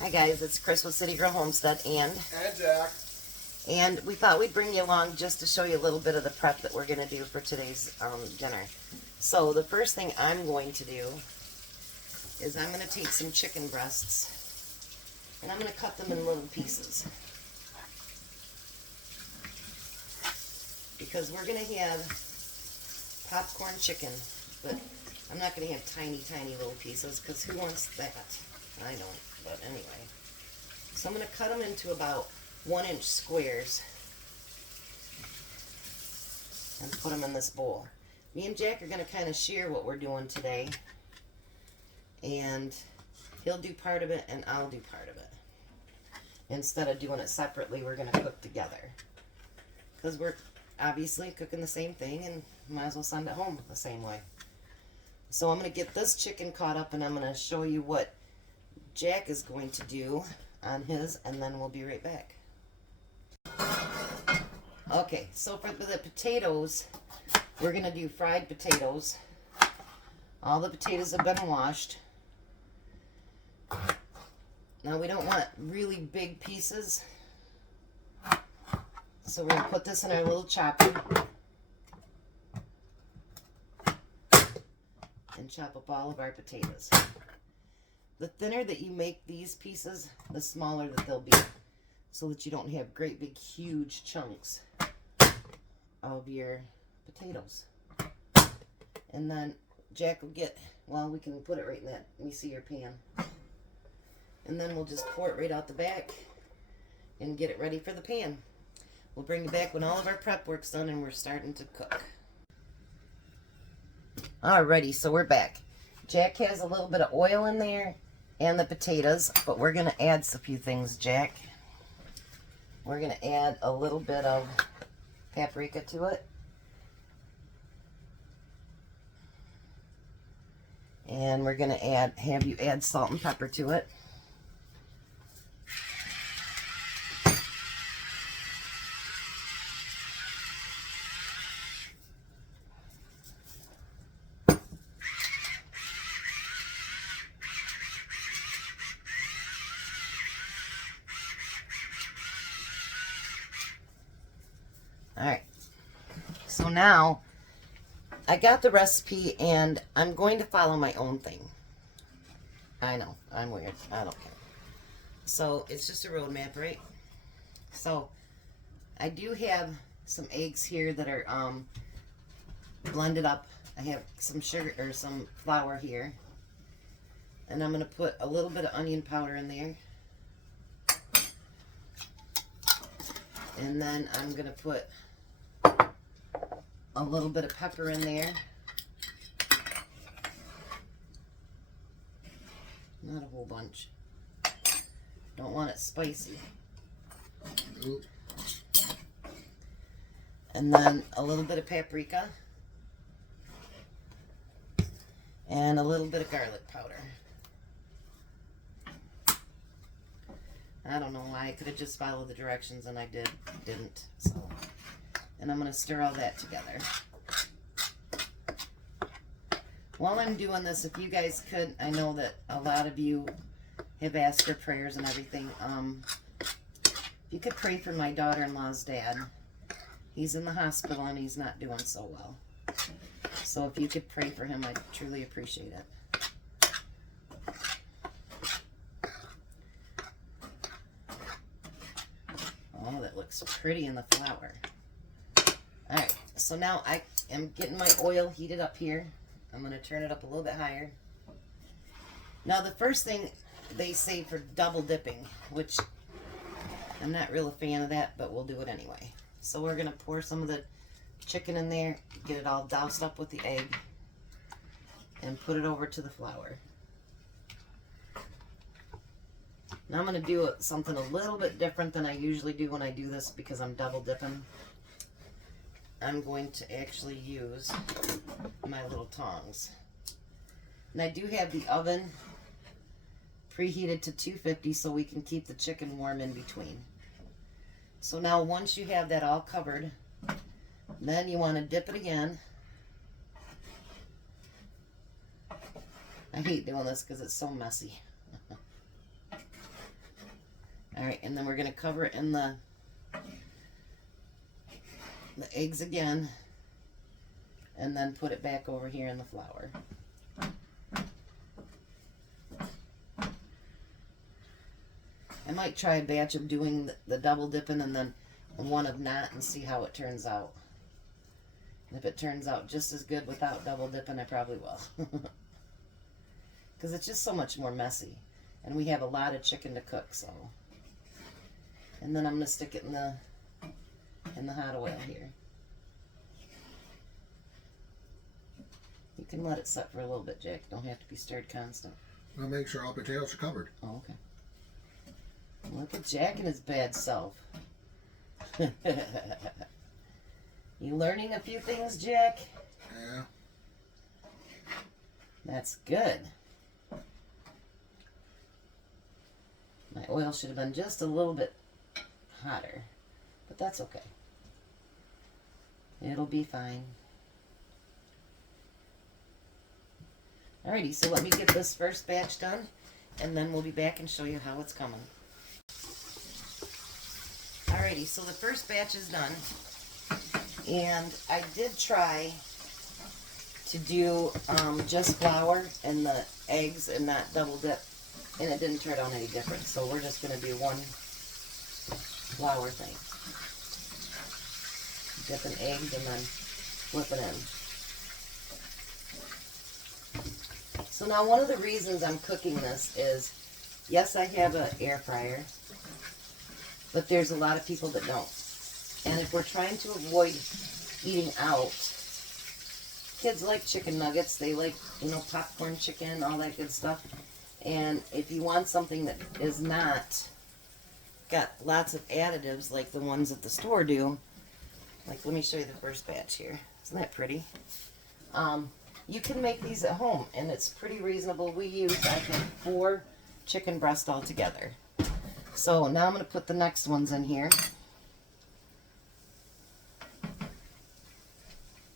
Hi guys, it's Chris with City Girl Homestead And Jack. and we thought we'd bring you along just to show you a little bit of the prep that we're going to do for today's dinner. So the first thing I'm going to do is I'm going to take some chicken breasts and I'm going to cut them in little pieces. Because we're going to have popcorn chicken, but I'm not going to have tiny, tiny little pieces because who wants that? I don't, but anyway. So I'm going to cut them into about 1-inch squares and put them in this bowl. Me and Jack are going to kind of share what we're doing today, and he'll do part of it and I'll do part of it. Instead of doing it separately, we're going to cook together because we're obviously cooking the same thing and might as well send it home the same way. So I'm going to get this chicken caught up and I'm going to show you what Jack is going to do on his, and then we'll be right back. Okay, so for the potatoes, we're going to do fried potatoes. All the potatoes have been washed. Now we don't want really big pieces, so we're going to put this in our little chopper and chop up all of our potatoes. The thinner that you make these pieces, the smaller that they'll be, so that you don't have great big huge chunks of your potatoes. And then Jack will get, well, we can put it right in that, let me see your pan. And then we'll just pour it right out the back and get it ready for the pan. We'll bring you back when all of our prep work's done and we're starting to cook. Alrighty, so we're back. Jack has a little bit of oil in there and the potatoes, but we're going to add a few things, Jack. We're going to add a little bit of paprika to it. And we're going to have you add salt and pepper to it. Alright, so now I got the recipe and I'm going to follow my own thing. I know, I'm weird, I don't care. So it's just a roadmap, right? So I do have some eggs here that are blended up. I have some sugar or some flour here. And I'm going to put a little bit of onion powder in there. And then I'm going to put a little bit of pepper in there. Not a whole bunch. Don't want it spicy. And then a little bit of paprika. And a little bit of garlic powder. I don't know why. I could have just followed the directions and I didn't. So. And I'm going to stir all that together. While I'm doing this, if you guys could, I know that a lot of you have asked for prayers and everything. If you could pray for my daughter-in-law's dad. He's in the hospital and he's not doing so well. So if you could pray for him, I'd truly appreciate it. Oh, that looks pretty in the flour. Alright, so now I am getting my oil heated up here. I'm going to turn it up a little bit higher. Now the first thing they say for double dipping, which I'm not real a fan of that, but we'll do it anyway. So we're going to pour some of the chicken in there, get it all doused up with the egg, and put it over to the flour. Now I'm going to do something a little bit different than I usually do when I do this because I'm double dipping. I'm going to actually use my little tongs. And I do have the oven preheated to 250 so we can keep the chicken warm in between. So now once you have that all covered, then you want to dip it again. I hate doing this because it's so messy. All right, and then we're going to cover it in the eggs again, and then put it back over here in the flour. I might try a batch of doing the double dipping and then one of not and see how it turns out. And if it turns out just as good without double dipping, I probably will. Because it's just so much more messy. And we have a lot of chicken to cook, so. And then I'm going to stick it in the hot oil here. You can let it set for a little bit, Jack. Don't have to be stirred constant. I'll make sure all potatoes are covered. Oh, okay. Look at Jack and his bad self. You learning a few things, Jack? Yeah. That's good. My oil should have been just a little bit hotter, but that's okay. It'll be fine. Alrighty, so let me get this first batch done, and then we'll be back and show you how it's coming. Alrighty, so the first batch is done, and I did try to do just flour and the eggs and not double dip, and it didn't turn out any different, so we're just going to do one flour thing. Dip an egg and then flip it in. So now one of the reasons I'm cooking this is, yes, I have an air fryer, but there's a lot of people that don't. And if we're trying to avoid eating out, kids like chicken nuggets, they like, you know, popcorn chicken, all that good stuff. And if you want something that is not got lots of additives like the ones at the store do, like, let me show you the first batch here. Isn't that pretty? You can make these at home, and it's pretty reasonable. We use, I think, 4 chicken breasts all together. So now I'm going to put the next ones in here.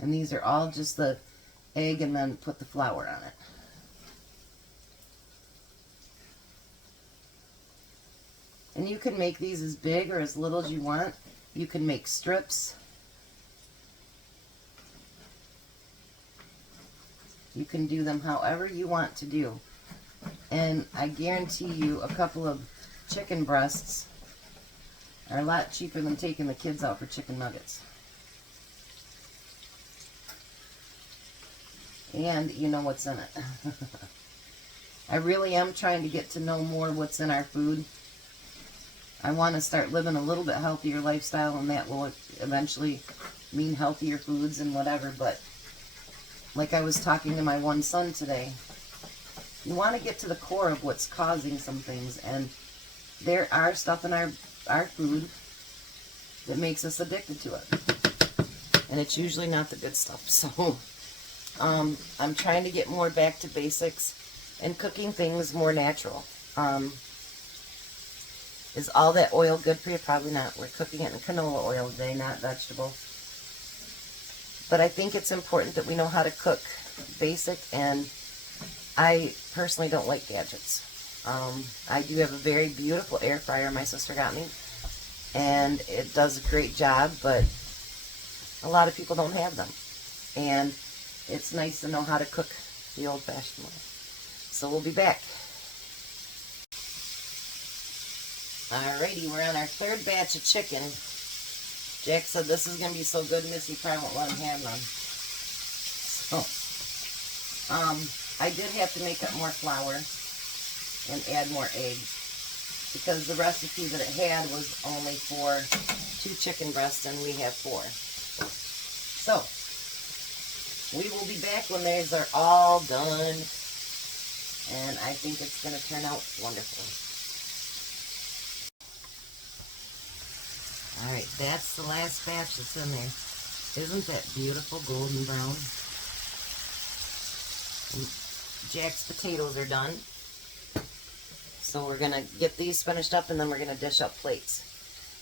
And these are all just the egg and then put the flour on it. And you can make these as big or as little as you want. You can make strips. You can do them however you want to do. And I guarantee you a couple of chicken breasts are a lot cheaper than taking the kids out for chicken nuggets. And you know what's in it. I really am trying to get to know more what's in our food. I want to start living a little bit healthier lifestyle, and that will eventually mean healthier foods and whatever. But like I was talking to my one son today, you want to get to the core of what's causing some things. And there are stuff in our food that makes us addicted to it. And it's usually not the good stuff. So I'm trying to get more back to basics and cooking things more natural. Is all that oil good for you? Probably not. We're cooking it in canola oil today, not vegetable. But I think it's important that we know how to cook basic, and I personally don't like gadgets. I do have a very beautiful air fryer my sister got me, and it does a great job, but a lot of people don't have them. And it's nice to know how to cook the old-fashioned way. So we'll be back. Alrighty, we're on our third batch of chicken. Jack said this is going to be so good, Missy probably won't let him have none. So, I did have to make up more flour and add more eggs, because the recipe that it had was only for 2 chicken breasts and we have 4. So, we will be back when these are all done, and I think it's going to turn out wonderful. Alright, that's the last batch that's in there. Isn't that beautiful golden brown? And Jack's potatoes are done. So we're going to get these finished up, and then we're going to dish up plates.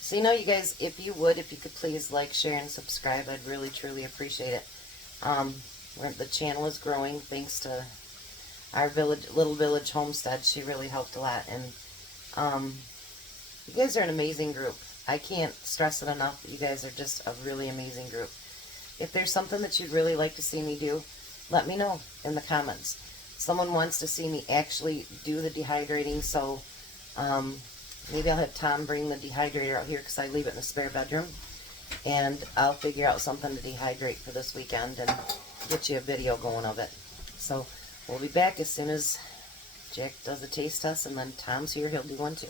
So, you know, you guys, if you could please like, share, and subscribe, I'd really, truly appreciate it. The channel is growing thanks to our little village homestead. She really helped a lot. And You guys are an amazing group. I can't stress it enough. You guys are just a really amazing group. If there's something that you'd really like to see me do, let me know in the comments. Someone wants to see me actually do the dehydrating, so maybe I'll have Tom bring the dehydrator out here because I leave it in the spare bedroom. And I'll figure out something to dehydrate for this weekend and get you a video going of it. So we'll be back as soon as Jack does the taste test, and then Tom's here. He'll do one too.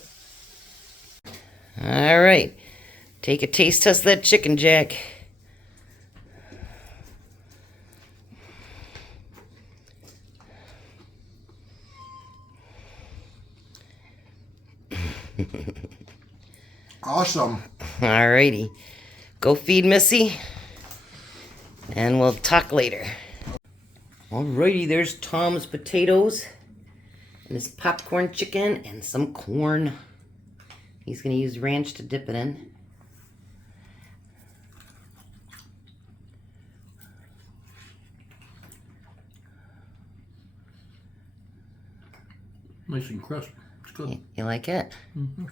All right. Take a taste test of that chicken, Jack. Awesome. Alrighty. Go feed Missy, and we'll talk later. Alrighty, there's Tom's potatoes, and his popcorn chicken, and some corn. He's going to use ranch to dip it in. Nice and crisp. It's good. You like it? Mm-hmm.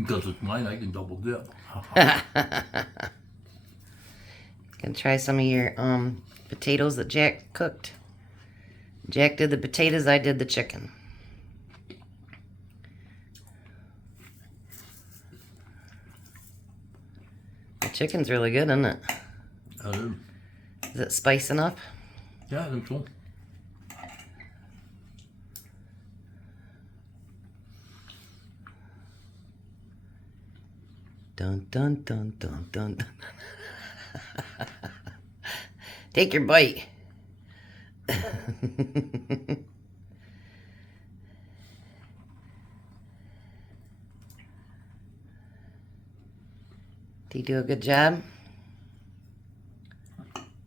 Because it's mine, I can double dip. Gonna try some of your potatoes that Jack cooked. Jack did the potatoes, I did the chicken. The chicken's really good, isn't it? That is. Is it spice enough? Yeah, I think so. Dun dun dun dun dun. Take your bite. Do you do a good job?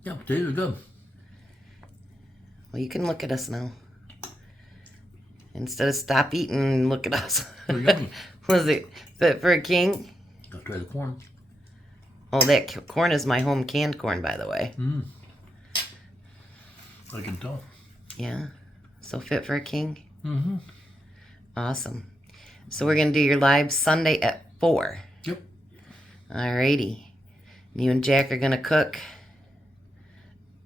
Yeah, potatoes are good. Well, you can look at us now. Instead of stop eating and look at us. They're yummy. Was it fit for a king? Gotta try the corn. Oh, that corn is my home canned corn, by the way. Mm. I can tell. Yeah. So fit for a king? Mm-hmm. Awesome. So we're going to do your live Sunday at 4. Yep. Alrighty. You and Jack are going to cook.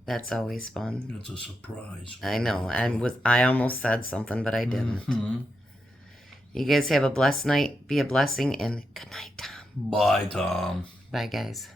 That's always fun. It's a surprise. I know. I almost said something, but I didn't. Mm-hmm. You guys have a blessed night. Be a blessing, and good night, Tom. Bye, Tom. Bye, guys.